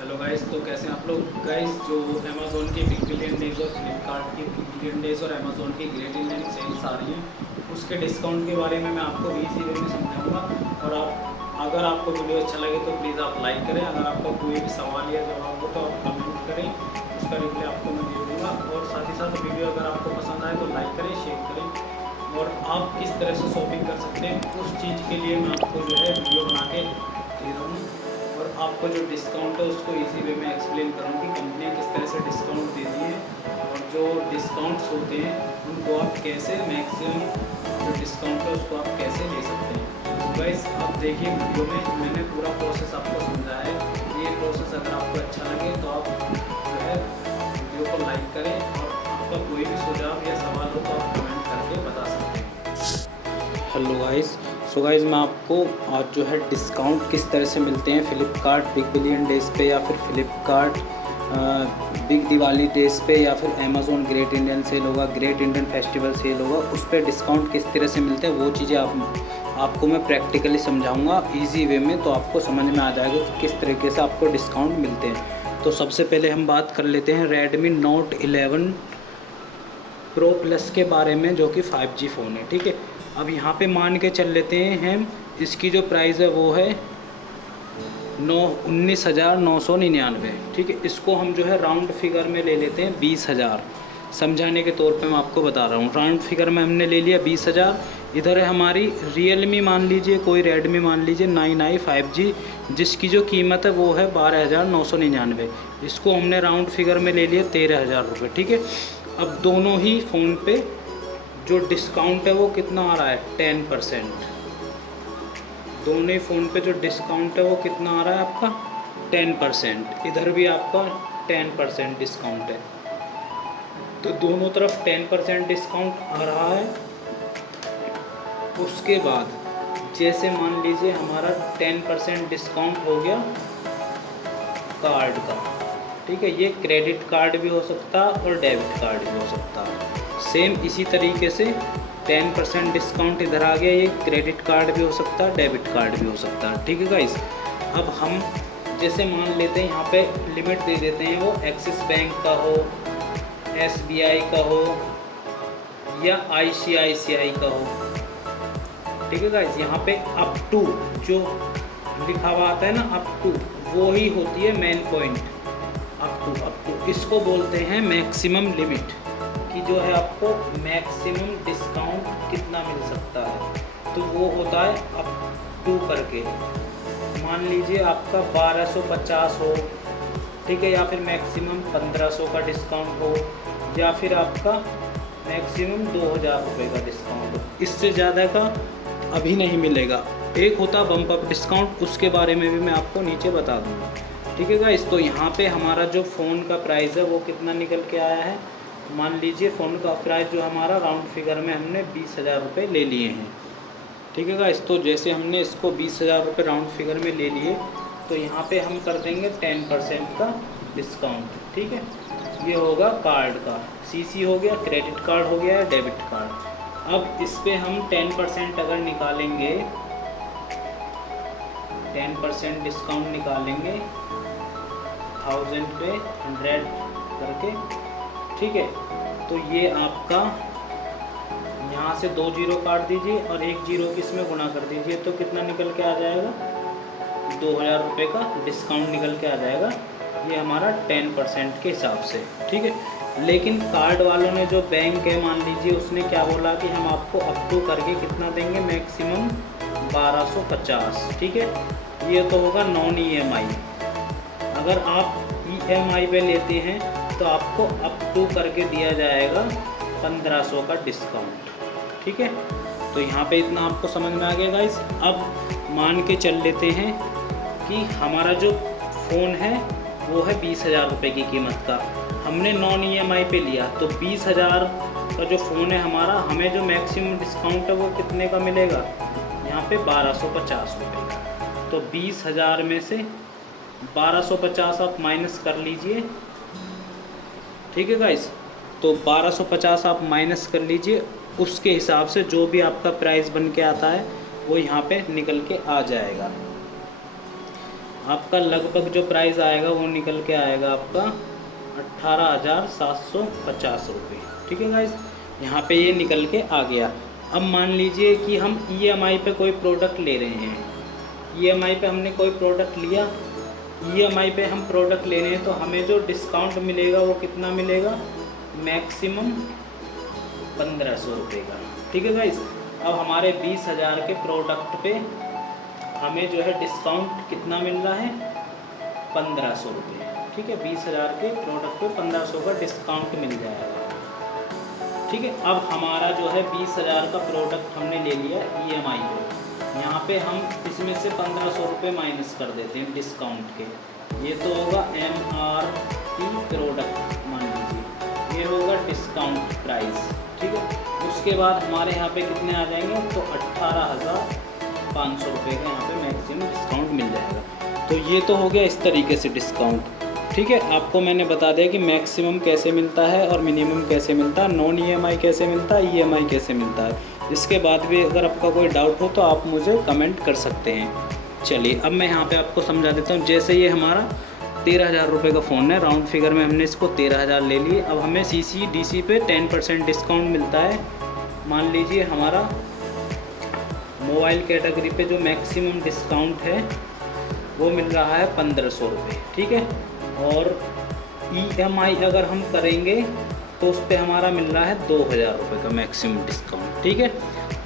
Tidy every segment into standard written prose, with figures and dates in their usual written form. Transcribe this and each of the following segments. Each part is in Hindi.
हेलो गाइस, तो कैसे हैं आप लोग। गाइस, जो अमेज़ोन की बिग बिलियन डेज और फ्लिपकार्ट की बिग बिलियन डेज और अमेज़ोन की ग्रेट इंडियन सेल्स आ रही हैं, उसके डिस्काउंट के बारे में मैं आपको इजी वे में समझाऊंगा। और अगर आपको वीडियो अच्छा लगे तो प्लीज़ आप लाइक करें। अगर आपका कोई भी सवाल या जवाब हो तो आप कमेंट करें, उसका रिप्लाई आपको मैं दे दूँगा। और साथ ही साथ वीडियो अगर आपको पसंद आए तो लाइक करें, शेयर करें। और आप किस तरह से शॉपिंग कर सकते हैं उस चीज़ के लिए मैं आपको जो है वीडियो बना के दे रहा हूँ। और आपको जो डिस्काउंट है उसको इजी वे में एक्सप्लेन करूँ कि कंपनियाँ किस तरह से डिस्काउंट देती हैं और जो डिस्काउंट्स होते हैं उनको आप कैसे मैक्सिमम जो डिस्काउंट है उसको आप कैसे ले सकते हैं। तो गाइस, आप देखिए वीडियो में मैंने पूरा प्रोसेस आपको समझाया है। ये प्रोसेस अगर आपको अच्छा लगे तो आप जो है वीडियो को लाइक करें, और आपका कोई भी सुझाव या सवाल हो तो आप कमेंट करके बता सकते हैं। हेलो गाइस, सो गाइस मैं आपको आज जो है डिस्काउंट किस तरह से मिलते हैं फ्लिपकार्ट बिग बिलियन डेज़ पे, या फिर फ्लिपकार्ट बिग दिवाली डेज़ पे, या फिर अमेज़ोन ग्रेट इंडियन सेल होगा, ग्रेट इंडियन फेस्टिवल सेल होगा, उस पर डिस्काउंट किस तरह से मिलते हैं वो चीज़ें आपको मैं प्रैक्टिकली समझाऊंगा इजी वे में। तो आपको समझ में आ जाएगा कि किस तरीके से आपको डिस्काउंट मिलते हैं। तो सबसे पहले हम बात कर लेते हैं रेडमी नोट 11 प्रो प्लस के बारे में, जो कि 5G फ़ोन है। ठीक है, अब यहाँ पे मान के चल लेते हैं हम, इसकी जो प्राइस है वो है 19,999। ठीक है, इसको हम जो है राउंड फिगर में ले लेते हैं 20,000। समझाने के तौर पे मैं आपको बता रहा हूँ, राउंड फिगर में हमने ले लिया 20,000। इधर है हमारी रियलमी, मान लीजिए कोई रेडमी मान लीजिए 9i 5G, जिसकी जो कीमत है वो है 12,999। इसको हमने राउंड फिगर में ले लिया 13,000 रुपये। ठीक है, अब दोनों ही फ़ोन पे जो डिस्काउंट है वो कितना आ रहा है, 10%। दोनों ही फ़ोन पे जो डिस्काउंट है वो कितना आ रहा है आपका, 10%। इधर भी आपका 10% डिस्काउंट है, तो दोनों तरफ 10% डिस्काउंट आ रहा है। उसके बाद जैसे मान लीजिए हमारा 10% डिस्काउंट हो गया कार्ड का। ठीक है, ये क्रेडिट कार्ड भी हो सकता है और डेबिट कार्ड भी हो सकता है। सेम इसी तरीके से 10% डिस्काउंट इधर आ गया, ये क्रेडिट कार्ड भी हो सकता है, डेबिट कार्ड भी हो सकता है। ठीक है गाइस, अब हम जैसे मान लेते हैं यहाँ पे लिमिट दे देते हैं, वो एक्सिस बैंक का हो, SBI का हो, या ICICI का हो। ठीक है गाइस, यहाँ पे अप टू जो लिखा हुआ आता है ना, अप टू, वो ही होती है मेन पॉइंट। अप टू इसको बोलते हैं मैक्सिमम लिमिट, कि जो है आपको मैक्सिमम डिस्काउंट कितना मिल सकता है। तो वो होता है अप टू करके, मान लीजिए आपका 1250 हो, ठीक है, या फिर मैक्सिमम 1500 का डिस्काउंट हो, या फिर आपका मैक्सिमम 2000 रुपये का डिस्काउंट हो। इससे ज़्यादा का अभी नहीं मिलेगा। एक होता बम्प अप डिस्काउंट, उसके बारे में भी मैं आपको नीचे बता दूँगा। ठीक है गाइस, तो यहाँ पे हमारा जो फ़ोन का प्राइस है वो कितना निकल के आया है, मान लीजिए फ़ोन का प्राइस जो हमारा राउंड फिगर में हमने 20,000 रुपये ले लिए हैं। ठीक है गाइस, तो जैसे हमने इसको 20,000 रुपये राउंड फिगर में ले लिए, तो यहाँ पे हम कर देंगे 10% का डिस्काउंट। ठीक है, ये होगा कार्ड का, CC हो गया, क्रेडिट कार्ड हो गया, डेबिट कार्ड। अब इस पर हम 10% अगर निकालेंगे, 10% डिस्काउंट निकालेंगे 1000 पे 100 करके। ठीक है, तो ये आपका यहाँ से 2 जीरो काट दीजिए और 1 जीरो की इसमें गुणा कर दीजिए, तो कितना निकल के आ जाएगा, 2000 रुपये का डिस्काउंट निकल के आ जाएगा। ये हमारा 10% के हिसाब से। ठीक है, लेकिन कार्ड वालों ने जो बैंक है मान लीजिए, उसने क्या बोला कि हम आपको अप टू करके कितना देंगे, मैक्सिमम 1250। ठीक है, ये तो होगा नॉन EMI। अगर आप EMI पे लेते हैं तो आपको अप टू करके दिया जाएगा 1500 का डिस्काउंट। ठीक है, तो यहाँ पे इतना आपको समझ में आ गया गाइस। अब मान के चल लेते हैं कि हमारा जो फ़ोन है वो है 20,000 रुपये की कीमत का, हमने नॉन EMI पे लिया, तो 20,000 का जो फ़ोन है हमारा, हमें जो मैक्सिमम डिस्काउंट है वो कितने का मिलेगा, यहाँ पे 1250 रुपये का। तो 20,000 में से 1250 आप माइनस कर लीजिए। ठीक है गाइस, तो 1250 आप माइनस कर लीजिए, उसके हिसाब से जो भी आपका प्राइस बन के आता है वो यहाँ पे निकल के आ जाएगा। आपका लगभग जो प्राइस आएगा वो निकल के आएगा आपका 18,750 रुपये। ठीक है गाइस, यहाँ पे ये निकल के आ गया। अब मान लीजिए कि हम EMI पे कोई प्रोडक्ट ले रहे हैं, EMI पे हमने कोई प्रोडक्ट लिया, EMI पे हम प्रोडक्ट ले रहे हैं, तो हमें जो डिस्काउंट मिलेगा वो कितना मिलेगा, मैक्सिमम 1500 रुपये का। ठीक है गाइस, अब हमारे 20,000 के प्रोडक्ट पे हमें जो है डिस्काउंट कितना मिल रहा है, 1500 रुपये। ठीक है, 20,000 के प्रोडक्ट पे 1500 का डिस्काउंट मिल जाएगा। ठीक है, अब हमारा जो है 20,000 का प्रोडक्ट हमने ले लिया EMI पे, यहाँ पे हम इसमें से 1500 रुपये माइनस कर देते हैं डिस्काउंट के। ये तो होगा MRP प्रोडक्ट मान लीजिए, ये होगा डिस्काउंट प्राइस। ठीक है, उसके बाद हमारे यहाँ पे कितने आ जाएंगे, तो 18,500 रुपये का यहाँ पे मैक्सिमम डिस्काउंट मिल जाएगा। तो ये तो हो गया इस तरीके से डिस्काउंट। ठीक है, आपको मैंने बता दिया कि मैक्सिमम कैसे मिलता है और मिनिमम कैसे मिलता है, नॉन EMI कैसे मिलता है, EMI कैसे मिलता है। इसके बाद भी अगर आपका कोई डाउट हो तो आप मुझे कमेंट कर सकते हैं। चलिए अब मैं यहाँ पे आपको समझा देता हूँ। जैसे ये हमारा 13,000 रुपये का फ़ोन है, राउंड फिगर में हमने इसको 13,000 ले लिए। अब हमें CCDC पे 10% डिस्काउंट मिलता है। मान लीजिए हमारा मोबाइल कैटेगरी पे जो मैक्सिमम डिस्काउंट है वो मिल रहा है 1500 रुपये। ठीक है, और EMI अगर हम करेंगे तो उस पर हमारा मिल रहा है 2,000 रुपये का मैक्सिमम डिस्काउंट। ठीक है,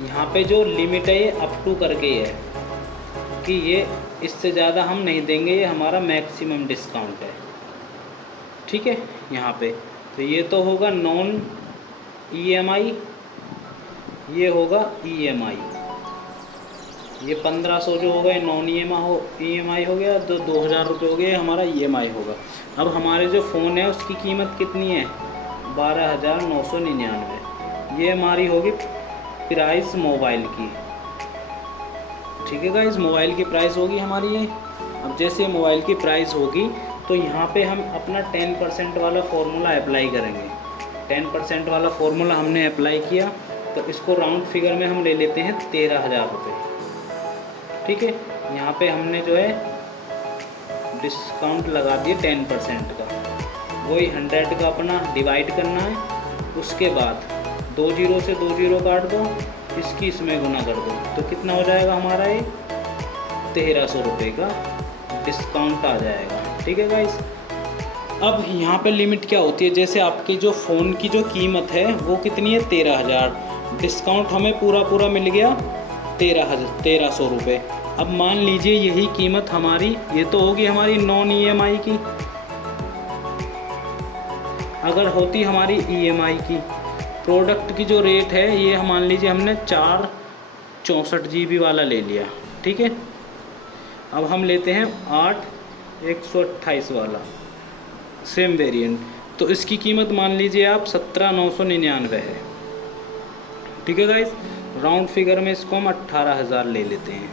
यहाँ पे जो लिमिट है ये अप टू करके है कि ये इससे ज़्यादा हम नहीं देंगे, ये हमारा मैक्सिमम डिस्काउंट है। ठीक है, यहाँ पे तो ये तो होगा नॉन EMI, ये होगा EMI। ये 1500 जो होगा ये नॉन EMI हो गया, तो 2,000 रुपये हो गया हमारा EMI होगा। अब हमारे जो फ़ोन है उसकी कीमत कितनी है, 12,999। ये हमारी होगी प्राइस मोबाइल की। ठीक है गाइस, मोबाइल की प्राइस होगी हमारी ये। अब जैसे मोबाइल की प्राइस होगी तो यहाँ पे हम अपना 10% वाला फॉर्मूला अप्लाई करेंगे। 10% वाला फॉर्मूला हमने अप्लाई किया तो इसको राउंड फिगर में हम ले लेते हैं 13,000 रुपये। ठीक है, यहाँ पे हमने जो है डिस्काउंट लगा दिए 10% का, वही 100 का अपना डिवाइड करना है। उसके बाद 2 जीरो से 2 जीरो काट दो, इसकी इसमें गुना कर दो, तो कितना हो जाएगा हमारा ये 1300 रुपये का डिस्काउंट आ जाएगा। ठीक है गाइस, अब यहाँ पे लिमिट क्या होती है, जैसे आपकी जो फ़ोन की जो कीमत है वो कितनी है 13,000, डिस्काउंट हमें पूरा मिल गया 1300 रुपये। अब मान लीजिए यही कीमत हमारी, ये तो होगी हमारी नॉन EMI की, अगर होती हमारी EMI की प्रोडक्ट की जो रेट है, ये मान लीजिए हमने 464 GB वाला ले लिया। ठीक है, अब हम लेते हैं 8/128 वाला सेम वेरिएंट, तो इसकी कीमत मान लीजिए आप 17,999 है। ठीक है गाइस, राउंड फिगर में इसको हम 18,000 ले लेते हैं।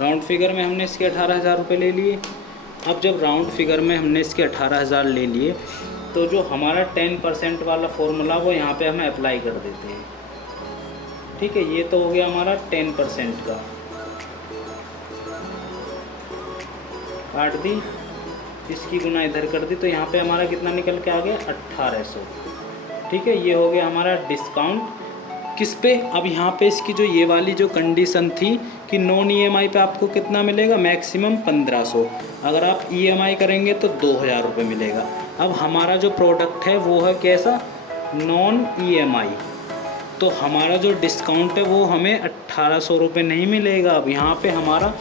राउंड फिगर में हमने इसके 18,000 रुपये ले लिए। अब जब राउंड फिगर में हमने इसके 18,000 ले लिए तो जो हमारा 10% वाला फॉर्मूला वो यहाँ पे हमें अप्लाई कर देते हैं। ठीक है, ये तो हो गया हमारा 10% का, काट दी, इसकी गुना इधर कर दी, तो यहाँ पे हमारा कितना निकल के आ गया 1800। ठीक है, ये हो गया हमारा डिस्काउंट किस पे। अब यहाँ पे इसकी जो ये वाली जो कंडीशन थी कि नॉन EMI पे आपको कितना मिलेगा, मैक्सिमम 1500, अगर आप EMI करेंगे तो 2,000 रुपये मिलेगा। अब हमारा जो प्रोडक्ट है वो है कैसा, नॉन EMI, तो हमारा जो डिस्काउंट है वो हमें 1800 रुपये नहीं मिलेगा। अब यहाँ पे हमारा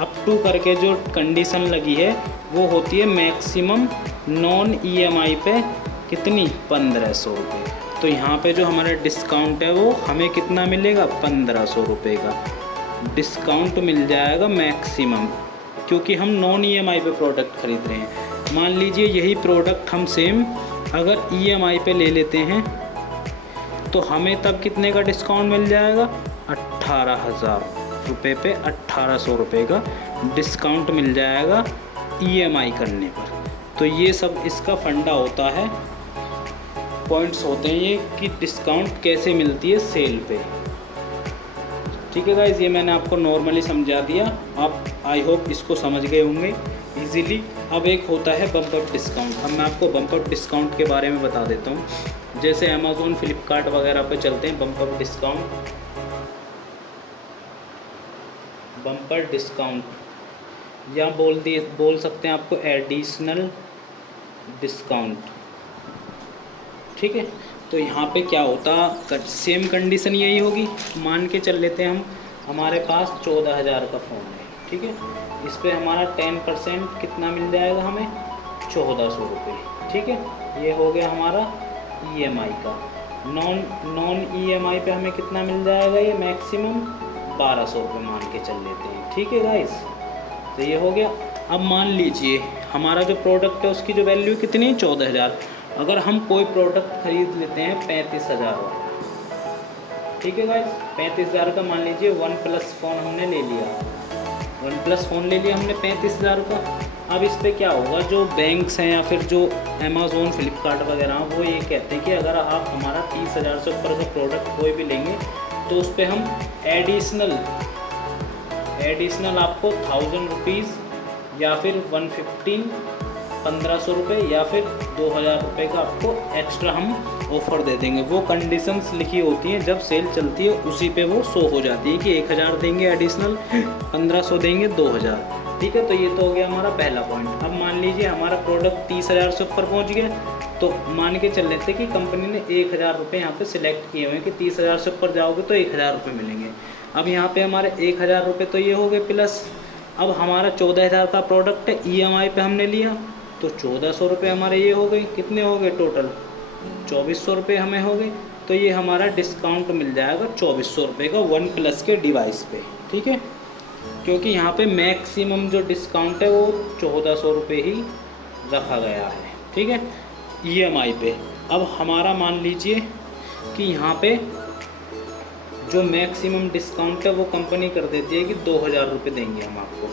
अप टू करके जो कंडीशन लगी है वो होती है मैक्सिमम नॉन EMI पे कितनी, 1500 रुपये। तो यहाँ पे जो हमारा डिस्काउंट है वो हमें कितना मिलेगा, 1500 रुपये का डिस्काउंट मिल जाएगा मैक्सिमम, क्योंकि हम नॉन EMI पे प्रोडक्ट ख़रीद रहे हैं। मान लीजिए यही प्रोडक्ट हम सेम अगर EMI पे ले लेते हैं तो हमें तब कितने का डिस्काउंट मिल जाएगा, 18,000 रुपये पे 1800 रुपये का डिस्काउंट मिल जाएगा EMI करने पर। तो ये सब इसका फंडा होता है, पॉइंट्स होते हैं ये कि डिस्काउंट कैसे मिलती है सेल पे। ठीक है गाइज़, ये मैंने आपको नॉर्मली समझा दिया। आप आई होप इसको समझ गए होंगे इजीली। अब एक होता है बम्प अप डिस्काउंट। अब मैं आपको बम्प अप डिस्काउंट के बारे में बता देता हूँ। जैसे अमेज़ोन, फ्लिपकार्ट वगैरह पे चलते हैं बम्पर डिस्काउंट या बोल सकते हैं आपको एडिशनल डिस्काउंट, ठीक है। तो यहाँ पे क्या होता, सेम कंडीशन यही होगी। मान के चल लेते हैं हम, हमारे पास 14,000 का फ़ोन है, ठीक है। इस पर हमारा 10% कितना मिल जाएगा हमें, 1400 रुपये, ठीक है। ये हो गया हमारा EMI का। नॉन EMI पे हमें कितना मिल जाएगा, ये मैक्सिमम 1200 रुपये मान के चल लेते हैं, ठीक है गाइस। तो ये हो गया। अब मान लीजिए हमारा जो प्रोडक्ट है उसकी जो वैल्यू कितनी है, 14,000। अगर हम कोई प्रोडक्ट खरीद लेते हैं 35,000 वाला, ठीक है गाइस, 35,000 का मान लीजिए वन प्लस फ़ोन हमने ले लिया, वन प्लस फ़ोन ले लिया हमने 35,000 का। अब इस पर क्या होगा, जो बैंक्स हैं या फिर जो अमेज़ोन, फ्लिपकार्ट वगैरह वो ये कहते हैं कि अगर आप हमारा 30,000 से ऊपर का प्रोडक्ट कोई भी लेंगे तो उस पर हम एडिशनल आपको 1000 रुपीज़ या फिर 1500 रुपये या फिर 2000 रुपये का आपको एक्स्ट्रा हम ऑफ़र दे देंगे। वो कंडीशंस लिखी होती हैं, जब सेल चलती है उसी पे वो शो हो जाती है कि 1000 देंगे एडिशनल, 1500 देंगे, 2000, ठीक है। तो ये तो हो गया हमारा पहला पॉइंट। अब मान लीजिए हमारा प्रोडक्ट 30,000 से ऊपर पहुँच गया, तो मान के चल लेते कि कंपनी ने 1000 रुपये यहाँ पे सिलेक्ट किए हुए हैं कि 30,000 से ऊपर जाओगे तो 1000 रुपये मिलेंगे। अब यहाँ पे हमारे 1000 रुपये तो ये हो गए प्लस। अब हमारा 14,000 का प्रोडक्ट है, EMI पे हमने लिया तो 1400 रुपये हमारे ये हो गए, कितने हो गए टोटल, 2400 रुपये हमें हो गए। तो ये हमारा डिस्काउंट मिल जाएगा 2400 रुपये का वन प्लस के डिवाइस पे, ठीक है। क्योंकि यहाँ पे मैक्सिमम जो डिस्काउंट है वो 1400 रुपये ही रखा गया है, ठीक है, EMI पे। अब हमारा मान लीजिए कि यहाँ पे जो मैक्सिमम डिस्काउंट है वो कंपनी कर देती है कि 2000 रुपये देंगे हम आपको,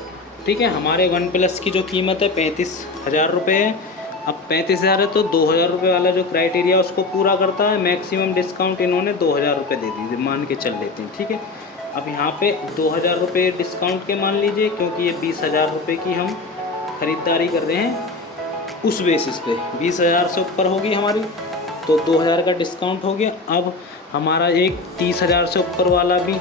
ठीक है। हमारे वन प्लस की जो कीमत है 35,000 रुपये है। अब 35,000 है तो 2000 रुपये वाला जो क्राइटेरिया उसको पूरा करता है। मैक्सिमम डिस्काउंट इन्होंने 2000 रुपये दे दी, मान के चल लेते हैं, ठीक है। अब यहाँ पे 2000 रुपये डिस्काउंट के मान लीजिए, क्योंकि ये 20,000 रुपये की हम ख़रीदारी कर रहे हैं, उस बेसिस पे 20,000 से ऊपर होगी हमारी तो 2000 का डिस्काउंट हो गया। अब हमारा एक 30,000 से ऊपर वाला भी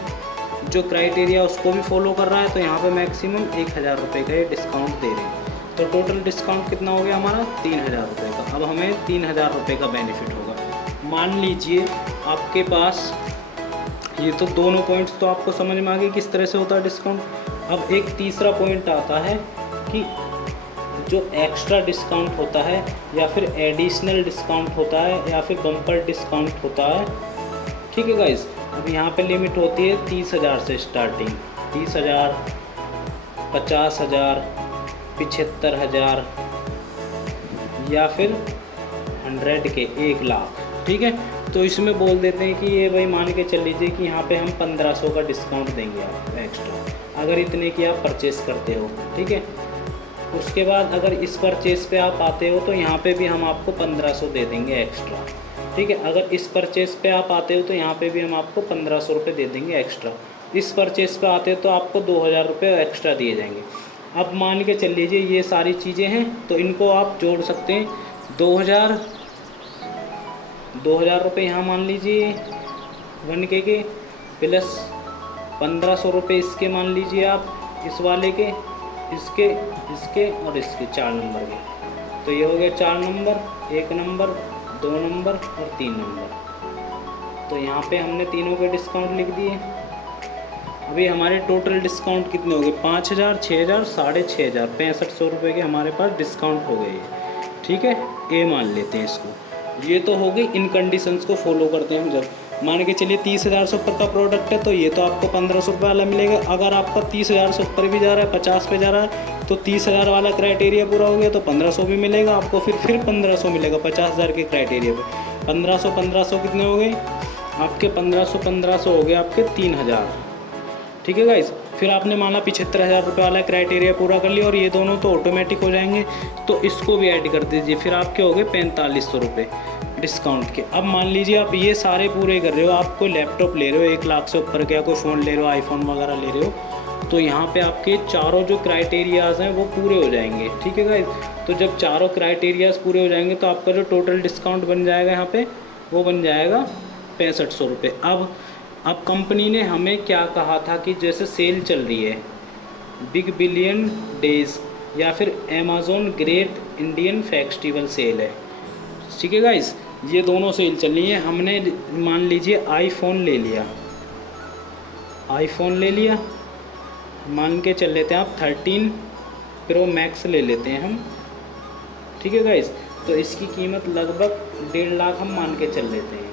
जो क्राइटेरिया उसको भी फॉलो कर रहा है, तो यहाँ पे मैक्सिमम 1000 रुपये का ये डिस्काउंट दे रहे हैं। तो टोटल डिस्काउंट कितना हो गया हमारा, 3000 रुपये का। अब हमें 3000 रुपये का बेनिफिट होगा। मान लीजिए आपके पास, ये तो दोनों पॉइंट्स तो आपको समझ में आ गए किस तरह से होता है डिस्काउंट। अब एक तीसरा पॉइंट आता है कि जो एक्स्ट्रा डिस्काउंट होता है या फिर एडिशनल डिस्काउंट होता है या फिर बम्पर डिस्काउंट होता है, ठीक है गाइस। अब यहाँ पे लिमिट होती है 30,000 से स्टार्टिंग, 30,000, 50,000, 75,000 या फिर 100 के 1 लाख, ठीक है। तो इसमें बोल देते हैं कि ये भाई मान के चल लीजिए कि यहाँ पे हम 1500 का डिस्काउंट देंगे आपको एक्स्ट्रा, अगर इतने की आप परचेज़ करते हो, ठीक है। उसके बाद अगर इस परचेज़ पे आप आते हो तो यहाँ पे भी हम आपको 1500 दे देंगे एक्स्ट्रा, ठीक है। अगर इस परचेज़ पे आप आते हो तो यहाँ पे भी हम आपको 1500 रुपये दे देंगे एक्स्ट्रा। इस परचेज़ पे आते हो तो आपको 2000 रुपये एक्स्ट्रा दिए जाएंगे। अब मान के चल लीजिए ये सारी चीज़ें हैं तो इनको आप जोड़ सकते हैं। 2000 रुपये यहाँ मान लीजिए 1K के प्लस 1500 रुपये इसके मान लीजिए आप, इस वाले के, इसके और इसके 4 नंबर के। तो ये हो गया 4 नंबर, 1 नंबर, 2 नंबर और 3 नंबर। तो यहाँ पे हमने तीनों के डिस्काउंट लिख दिए। अभी हमारे टोटल डिस्काउंट कितने हो गए, 5000, 6000, 6500, 6500 रुपये के हमारे पास डिस्काउंट हो गए, ठीक है। ए मान लेते हैं इसको। ये तो हो गई, इन कंडीशंस को फॉलो करते हैं हम। जब मान के चलिए 30,000 से ऊपर का प्रोडक्ट है तो ये तो आपको 1500 रुपये वाला मिलेगा। अगर आपका 30,000 से ऊपर भी जा रहा है, 50 पे जा रहा है, तो 30,000 वाला क्राइटेरिया पूरा हो गया तो 1500 भी मिलेगा आपको, फिर 1500 मिलेगा 50,000 के क्राइटेरिया पे। 1500 कितने हो गए आपके, 1500 हो गए आपके 3000, ठीक है गाइस। फिर आपने माना 75,000 रुपये वाला क्राइटेरिया पूरा कर लिया और ये दोनों तो ऑटोमेटिक हो जाएंगे, तो इसको भी ऐड कर दीजिए। फिर आपके हो गए 4500 रुपये डिस्काउंट के। अब मान लीजिए आप ये सारे पूरे कर रहे हो, आप कोई लैपटॉप ले रहे हो 1 लाख से ऊपर का, कोई फ़ोन ले रहे हो, आईफोन वगैरह ले रहे हो, तो यहाँ पे आपके चारों जो क्राइटेरियाज़ हैं वो पूरे हो जाएंगे। ठीक है गाइस, तो जब चारों क्राइटेरियाज़ पूरे हो जाएंगे तो आपका जो टोटल डिस्काउंट बन जाएगा यहाँ पे वो बन जाएगा 6500 रुपये। अब कंपनी ने हमें क्या कहा था कि जैसे सेल चल रही है बिग बिलियन डेज़ या फिर Amazon great Indian festival sale है। ठीक है गाइस, ये दोनों सेल चल रही है। हमने मान लीजिए आईफोन ले लिया, मान के चल लेते हैं आप 13 प्रो मैक्स ले लेते हैं हम। ठीक है गाइस, तो इसकी कीमत लगभग 1.5 लाख हम मान के चल लेते हैं।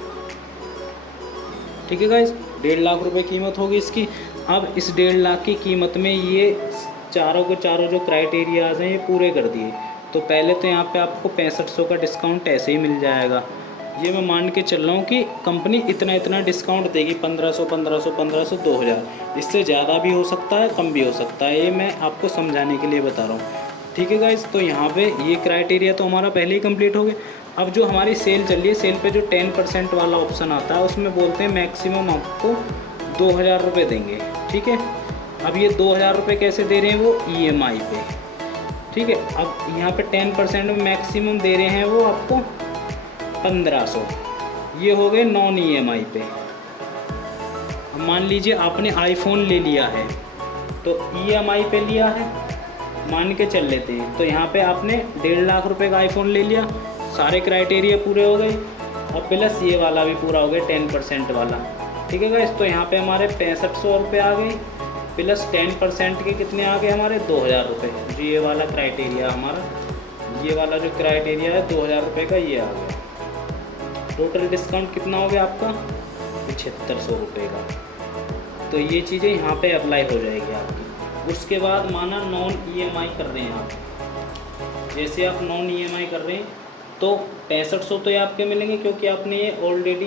ठीक है गाइस, 1.5 लाख रुपए कीमत होगी इसकी। अब इस 1.5 लाख की कीमत में ये चारों के चारों जो क्राइटेरियाज़ हैं ये पूरे कर दिए, तो पहले तो यहाँ पे आपको 6500 का डिस्काउंट ऐसे ही मिल जाएगा। ये मैं मान के चल रहा हूँ कि कंपनी इतना डिस्काउंट देगी, 1500, 2000। इससे ज़्यादा भी हो सकता है, कम भी हो सकता है, ये मैं आपको समझाने के लिए बता रहा हूँ। ठीक है गाइस, तो यहाँ पे ये क्राइटेरिया तो हमारा पहले ही कंप्लीट हो गया। अब जो हमारी सेल चल रही है, सेल पे जो 10% वाला ऑप्शन आता है उसमें बोलते हैं मैक्सिमम आपको 2000 रुपये देंगे। ठीक है, अब ये 2000 रुपये कैसे दे रहे हैं, वो EMI पे। ठीक है, अब यहाँ पे 10% में मैक्सिमम दे रहे हैं वो आपको 1500, ये हो गए नॉन EMI पे। अब मान लीजिए आपने आईफोन ले लिया है तो EMI पे लिया है, मान के चल लेते हैं, तो यहाँ पे आपने 1.5 लाख रुपए का आईफोन ले लिया, सारे क्राइटेरिया पूरे हो गए, और प्लस ये वाला भी पूरा हो गया 10% वाला। ठीक है गाइस, तो यहाँ पे हमारे 6500 रुपये आ गए, प्लस 10% के कितने आ गए हमारे 2000 रुपये। जो ये वाला क्राइटेरिया हमारा, ये वाला जो क्राइटेरिया है 2000 रुपये का, ये आ गया। टोटल डिस्काउंट कितना हो गया आपका 7500 रुपये का। तो ये चीज़ें यहाँ पे अप्लाई हो जाएगी आपकी। उसके बाद माना नॉन EMI कर रहे हैं आप, जैसे आप नॉन EMI कर रहे हैं तो 6500 तो ये आपके मिलेंगे, क्योंकि आपने ये ऑलरेडी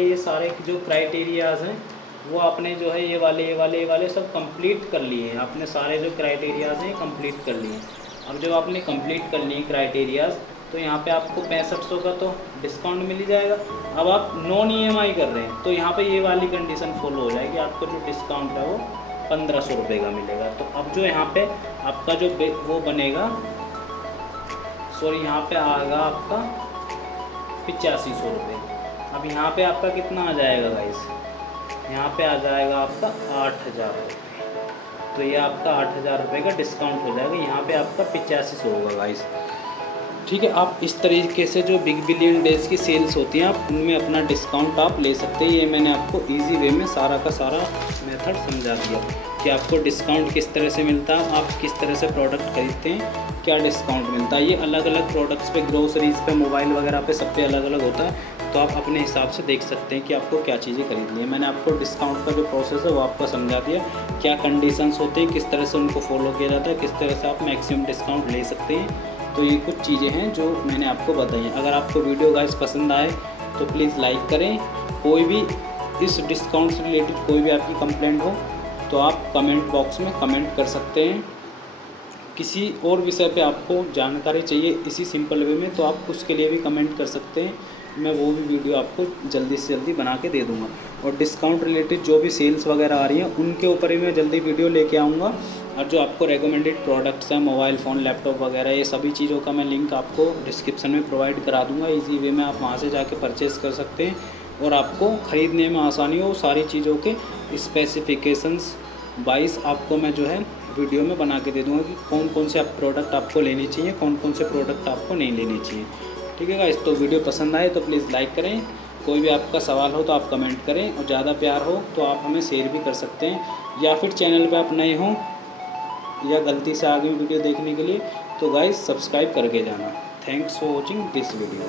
ये सारे जो क्राइटेरियाज़ हैं वो आपने जो है ये वाले सब कंप्लीट कर लिए हैं। आपने सारे जो क्राइटेरियाज़ हैं कंप्लीट कर लिए हैं। अब जब आपने कंप्लीट कर लिए क्राइटेरियाज़ तो यहाँ पे आपको 6500 का तो डिस्काउंट मिल ही जाएगा। अब आप नॉन EMI कर रहे हैं तो यहाँ पे ये वाली कंडीशन फॉलो हो जाएगी, आपको जो डिस्काउंट है वो 1500 रुपये का मिलेगा। तो अब जो यहाँ पे आपका जो वो बनेगा, सॉरी यहाँ पे आएगा आपका 8500 रुपये। अब यहाँ पे आपका कितना आ जाएगा गाइस, यहाँ पे आ जाएगा आपका 8000 रुपये। तो ये आपका 8000 रुपये का डिस्काउंट हो जाएगा, यहाँ पे आपका 8500 होगा गाइस। ठीक है, आप इस तरीके से जो बिग बिलियन डेज़ की सेल्स होती हैं आप उनमें अपना डिस्काउंट आप ले सकते हैं। ये मैंने आपको इजी वे में सारा का सारा मेथड समझा दिया कि आपको डिस्काउंट किस तरह से मिलता है, आप किस तरह से प्रोडक्ट खरीदते हैं, क्या डिस्काउंट मिलता है। ये अलग अलग प्रोडक्ट्स पे, ग्रोसरीज़ पे, मोबाइल वगैरह पे, सब पे अलग अलग होता है। तो आप अपने हिसाब से देख सकते हैं कि आपको क्या चीज़ें खरीदनी है। मैंने आपको डिस्काउंट का जो प्रोसेस है वो आपको समझा दिया, क्या कंडीशंस होते हैं, किस तरह से उनको फॉलो किया जाता है, किस तरह से आप मैक्सिमम डिस्काउंट ले सकते हैं। तो ये कुछ चीज़ें हैं जो मैंने आपको बताई हैं। अगर आपको वीडियो गाइस पसंद आए तो प्लीज़ लाइक करें। कोई भी इस डिस्काउंट से रिलेटेड कोई भी आपकी कंप्लेंट हो तो आप कमेंट बॉक्स में कमेंट कर सकते हैं। किसी और विषय पे आपको जानकारी चाहिए इसी सिंपल वे में तो आप उसके लिए भी कमेंट कर सकते हैं, मैं वो भी वीडियो आपको जल्दी से जल्दी बना के दे दूँगा। और डिस्काउंट रिलेटेड जो भी सेल्स वगैरह आ रही हैं उनके ऊपर ही मैं जल्दी वीडियो लेके आऊँगा। और जो आपको रेकमेंडेड प्रोडक्ट्स हैं, मोबाइल फ़ोन, लैपटॉप वगैरह, ये सभी चीज़ों का मैं लिंक आपको डिस्क्रिप्शन में प्रोवाइड करा दूँगा। इजी वे में आप वहाँ से जाके परचेज़ कर सकते हैं और आपको ख़रीदने में आसानी हो। सारी चीज़ों के स्पेसिफिकेशंस वाइज आपको मैं जो है वीडियो में बना के दे दूँगा कि कौन कौन से प्रोडक्ट आपको लेने चाहिए, कौन कौन से प्रोडक्ट आपको नहीं लेने चाहिए। ठीक है गाइस, तो वीडियो पसंद आए तो प्लीज़ लाइक करें। कोई भी आपका सवाल हो तो आप कमेंट करें, और ज़्यादा प्यार हो तो आप हमें शेयर भी कर सकते हैं। या फिर चैनल पे आप नए हों या गलती से आगे वीडियो देखने के लिए तो गाइस सब्सक्राइब करके जाना। Thanks for watching this video.